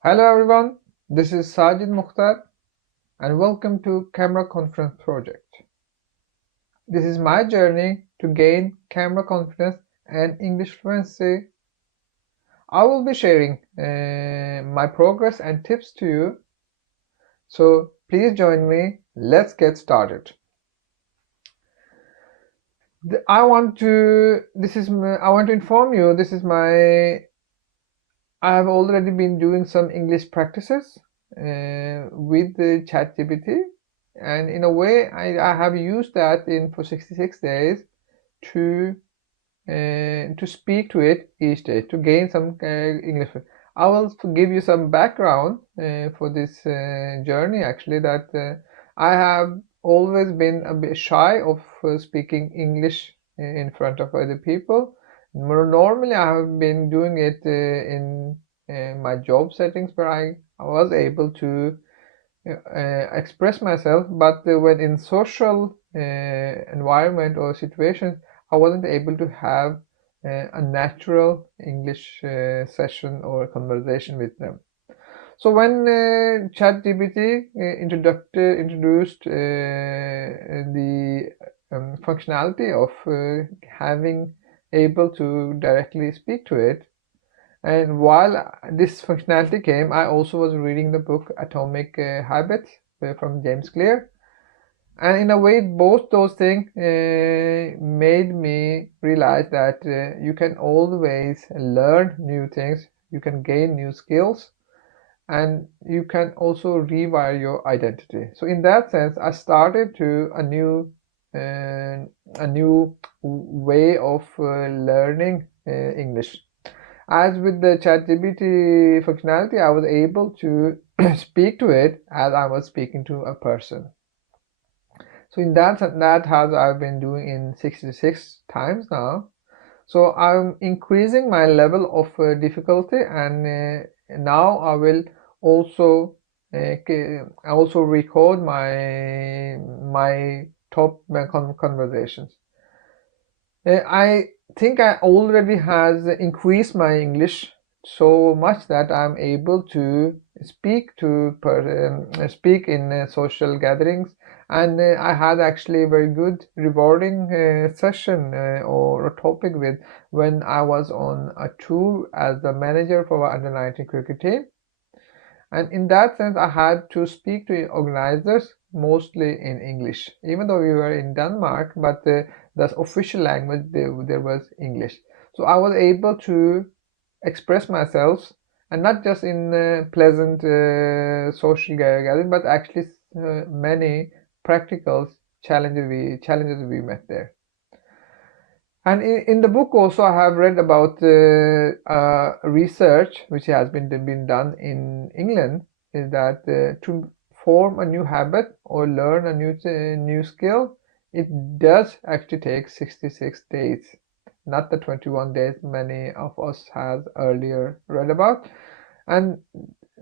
Hello everyone, this is Sajid Mukhtar and welcome to Camera Conference Project. This is my journey to gain camera confidence and English fluency. I will be sharing my progress and tips to you. So please join me. Let's get started. I want to inform you this is my I have already been doing some English practices with the ChatGPT, and in a way, I have used that in for 66 days to speak to it each day to gain some English. I will give you some background for this journey. Actually, that I have always been a bit shy of speaking English in front of other people. Normally, I have been doing it in my job settings where I was able to express myself, but when in social environment or situations, I wasn't able to have a natural English session or conversation with them. So when ChatGPT introduced the functionality of having able to directly speak to it, and while this functionality came, I also was reading the book Atomic Habits from James Clear. And in a way, both those things made me realize that you can always learn new things, you can gain new skills, and you can also rewire your identity. So in that sense, I started to a new way of learning English. As with the ChatGPT functionality, I was able to speak to it as I was speaking to a person. So in that has I've been doing in 66 times now. So I'm increasing my level of difficulty, and now I will also I also record my top conversations. I think I already has increased my English so much that I'm able to speak in social gatherings, and I had actually a very good rewarding session or a topic with when I was on a tour as the manager for our under 19 cricket team. And in that sense, I had to speak to organizers mostly in English, even though we were in Denmark, but the official language there was English. So I was able to express myself, and not just in pleasant social gathering, but actually many practical challenges we met there. And in the book also I have read about research which has been done in England, is that to form a new habit or learn a new skill, it does actually take 66 days, not the 21 days many of us has earlier read about. And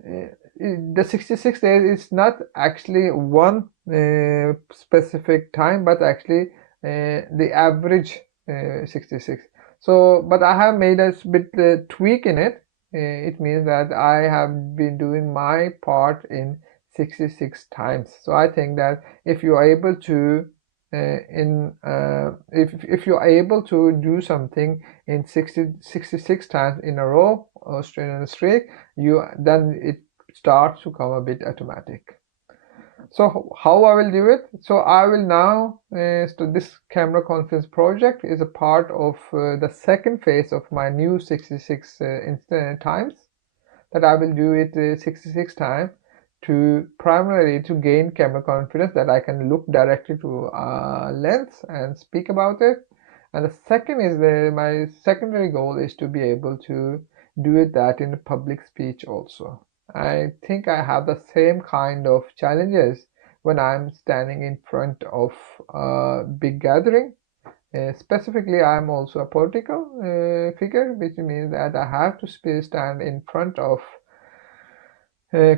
the 66 days is not actually one specific time, but actually the average 66. So but I have made a bit tweak in it. It means that I have been doing my part in 66 times. So I think that if you are able to if you are able to do something in 66 times in a row or straight in a streak, then it starts to come a bit automatic. So how I will do it? So I will now so this camera conference project is a part of the second phase of my new 66 times, that I will do it 66 times to primarily to gain camera confidence, that I can look directly to a lens and speak about it. And the second is my secondary goal is to be able to do it that in public speech also. I think I have the same kind of challenges when I'm standing in front of a big gathering. Specifically, I'm also a political figure, which means that I have to stand in front of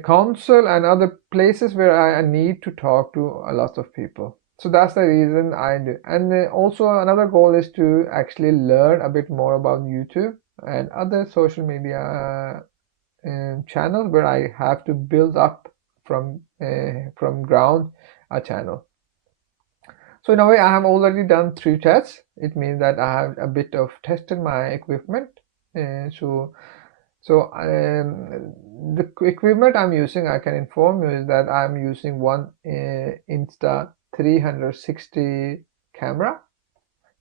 council and other places where I need to talk to a lot of people. So that's the reason I do. And also another goal is to actually learn a bit more about YouTube and other social media channels where I have to build up from ground a channel. So in a way, I have already done 3 tests. It means that I have a bit of tested my equipment. So the equipment I'm using, I can inform you, is that I'm using one Insta360 camera,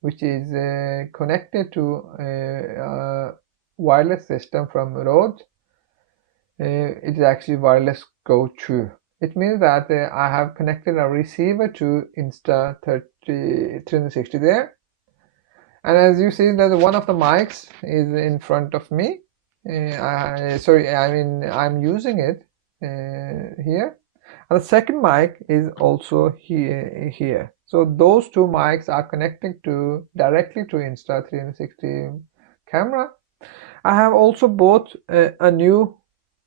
which is connected to a wireless system from Rode. It is actually wireless Go 2. It means that I have connected a receiver to Insta360 there. And as you see that one of the mics is in front of me. I'm using it here. And the second mic is also here. So those 2 mics are connected directly to Insta360 camera. I have also bought a new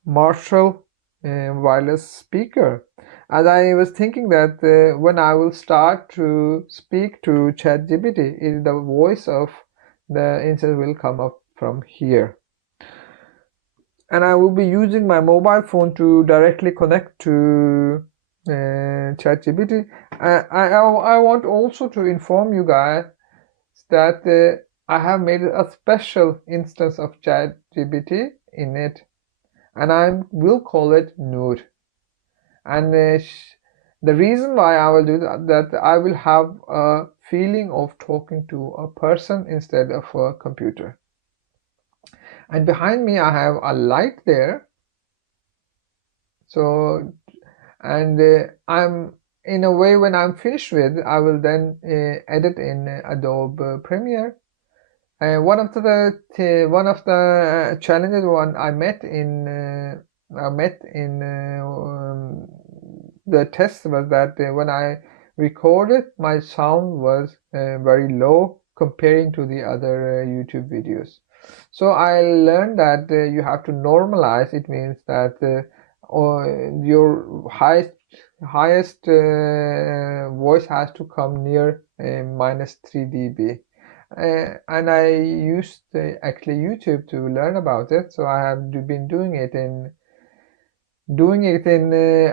Marshall wireless speaker, as I was thinking that when I will start to speak to ChatGPT, the voice of the instance will come up from here, and I will be using my mobile phone to directly connect to ChatGPT. I want also to inform you guys that I have made a special instance of ChatGPT in it, and I will call it Noor. And the reason why I will do that I will have a feeling of talking to a person instead of a computer. And behind me I have a light there. So, and I'm in a way, when I'm finished with, I will then edit in Adobe Premiere. One of the challenges I met in the test was that when I recorded, my sound was very low comparing to the other YouTube videos. So I learned that you have to normalize. It means that your highest voice has to come near -3 dB. And I used actually YouTube to learn about it. So I have been doing it in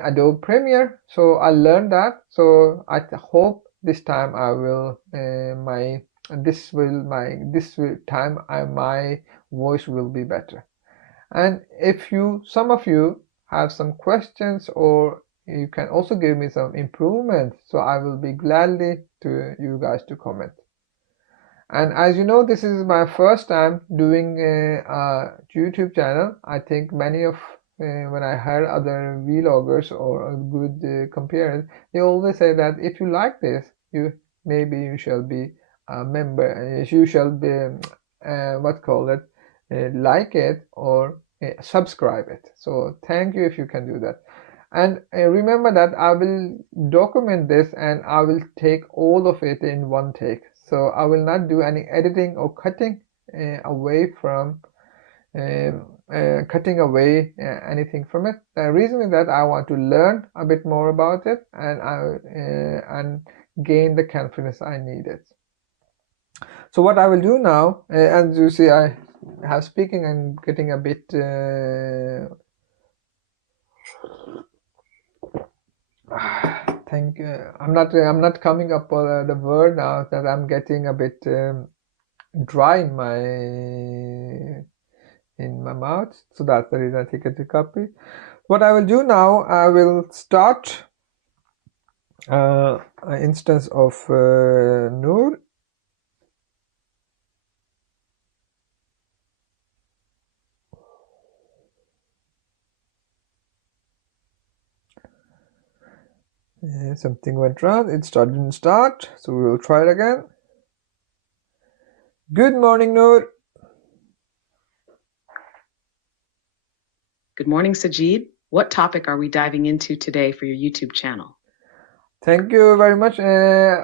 Adobe Premiere. So I learned that. So I hope this time I will my voice will be better. And if some of you have some questions, or you can also give me some improvements, so I will be gladly to you guys to comment. And as you know, this is my first time doing a YouTube channel. I think many of when I heard other vloggers or good compares, they always say that if you like this, you shall be a member. You shall be like it or subscribe it. So thank you if you can do that. And remember that I will document this and I will take all of it in one take. So I will not do any editing or cutting away anything from it. The reason is that I want to learn a bit more about it and gain the confidence I needed. So what I will do now, as you see, I have speaking and getting a bit I'm not coming up with the word now, that I'm getting a bit dry in my mouth. So that's the reason I take a copy. What I will do now, I will start an instance of Noor. Something went wrong. It didn't start, so we will try it again. Good morning, Noor. Good morning, Sajid. What topic are we diving into today for your YouTube channel? Thank you very much.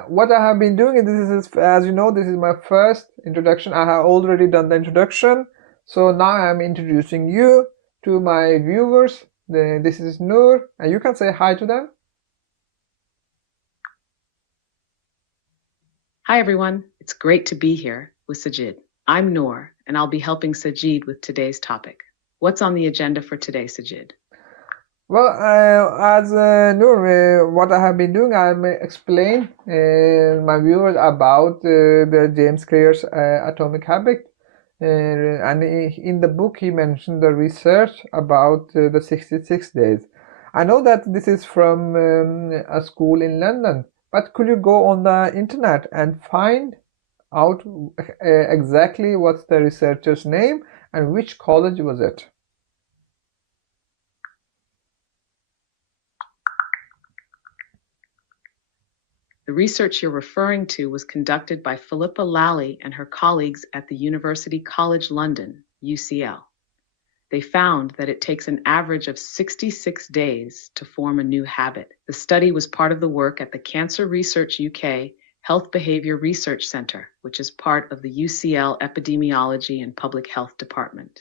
What I have been doing, this is, as you know, this is my first introduction. I have already done the introduction. So now I'm introducing you to my viewers. This is Noor, and you can say hi to them. Hi, everyone. It's great to be here with Sajid. I'm Noor, and I'll be helping Sajid with today's topic. What's on the agenda for today, Sajid? Well, as Noor, what I have been doing, I may explain my viewers about the James Clear's atomic habit. And in the book, he mentioned the research about the 66 days. I know that this is from a school in London, but could you go on the internet and find out exactly what's the researcher's name and which college was it? The research you're referring to was conducted by Philippa Lally and her colleagues at the University College London, UCL. They found that it takes an average of 66 days to form a new habit. The study was part of the work at the Cancer Research UK Health Behaviour Research Centre, which is part of the UCL Epidemiology and Public Health Department.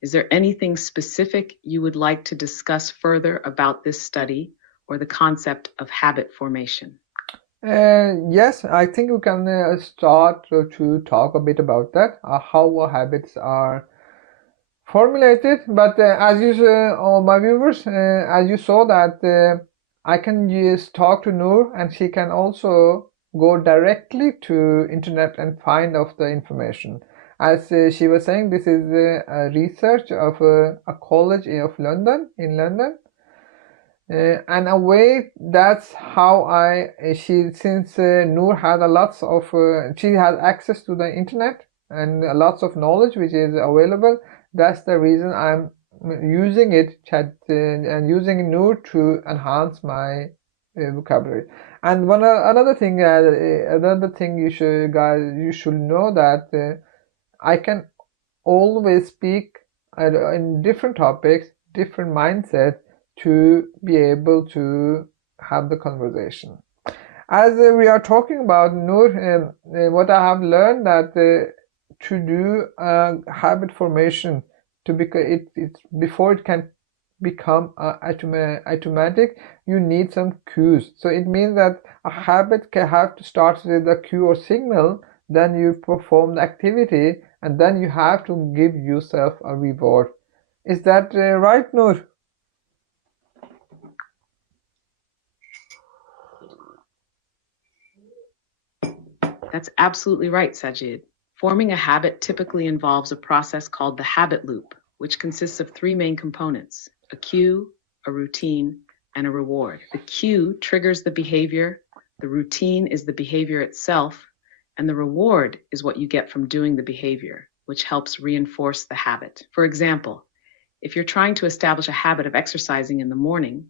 Is there anything specific you would like to discuss further about this study or the concept of habit formation? Yes, I think we can start to talk a bit about that, how our habits are formulated. But as you, all my viewers, as you saw that I can just talk to Noor, and she can also go directly to internet and find out the information. As she was saying, this is a research of a college of London in London. And a way that's how she since Noor has a lots of she has access to the internet and lots of knowledge which is available. That's the reason I'm using it chat and using Noor to enhance my vocabulary. And another thing you should know that I can always speak in different topics, different mindsets to be able to have the conversation. As we are talking about Noor, what I have learned that to do habit formation before it can become automatic, you need some cues. So it means that a habit can have to start with a cue or signal, then you perform the activity, and then you have to give yourself a reward. Is that right, Noor? That's absolutely right, Sajid. Forming a habit typically involves a process called the habit loop, which consists of three main components: a cue, a routine, and a reward. The cue triggers the behavior, the routine is the behavior itself, and the reward is what you get from doing the behavior, which helps reinforce the habit. For example, if you're trying to establish a habit of exercising in the morning,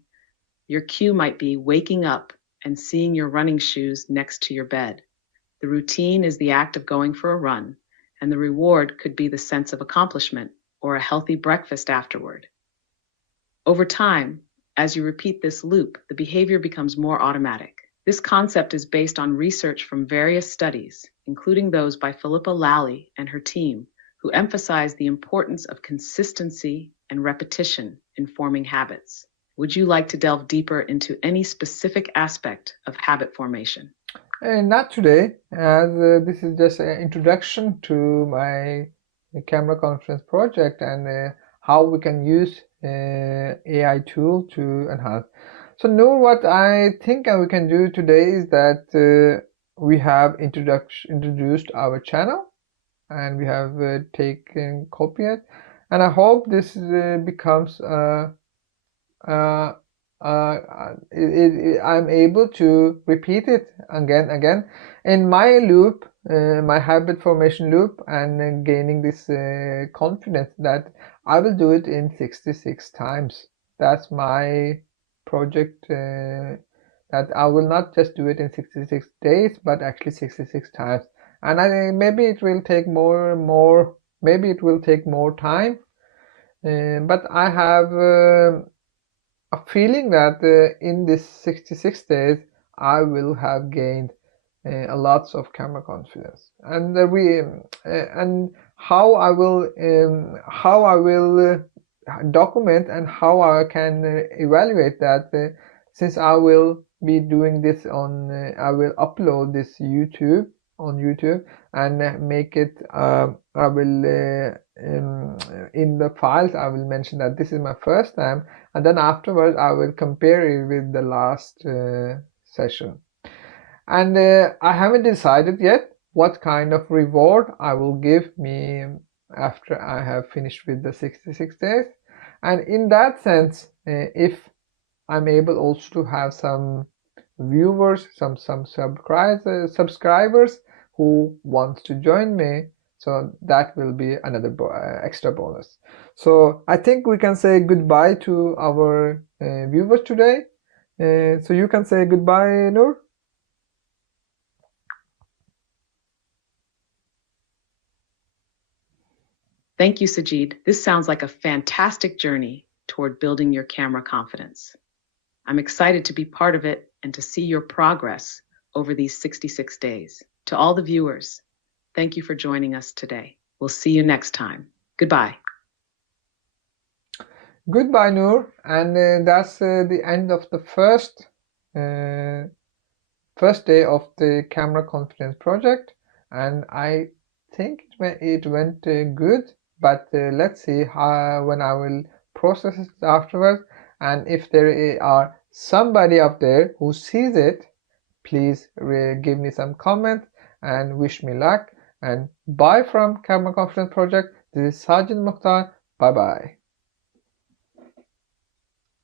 your cue might be waking up and seeing your running shoes next to your bed. The routine is the act of going for a run, and the reward could be the sense of accomplishment or a healthy breakfast afterward. Over time, as you repeat this loop, the behavior becomes more automatic. This concept is based on research from various studies, including those by Philippa Lally and her team, who emphasize the importance of consistency and repetition in forming habits. Would you like to delve deeper into any specific aspect of habit formation? Not today, as this is just an introduction to my camera conference project and how we can use AI tool to enhance. So Noor, what I think we can do today is that we have introduced our channel, and we have taken copy it, and I hope this becomes I'm able to repeat it again in my loop, my habit formation loop, and gaining this confidence that I will do it in 66 times. That's my project, that I will not just do it in 66 days, but actually 66 times. And maybe it will take maybe it will take more time, but I have a feeling that in this 66 days I will have gained a lots of camera confidence, and and how I will document and how I can evaluate that, since I will be doing this on I will upload this YouTube on YouTube and make it. I will in the files I will mention that this is my first time, and then afterwards I will compare it with the last session. And I haven't decided yet what kind of reward I will give me after I have finished with the 66 days. And in that sense, if I'm able also to have some viewers, some subscribers who wants to join me, so that will be another extra bonus. So I think we can say goodbye to our viewers today. So you can say goodbye, Noor. Thank you, Sajid. This sounds like a fantastic journey toward building your camera confidence. I'm excited to be part of it and to see your progress over these 66 days. To all the viewers, thank you for joining us today. We'll see you next time. Goodbye. Goodbye, Noor. And that's the end of the first day of the camera confidence project. And I think it went good, but let's see how when I will process it afterwards. And if there are somebody up there who sees it, please give me some comments and wish me luck. And bye from Camera Confidence Project. This is Sajid Mukhtar. Bye bye.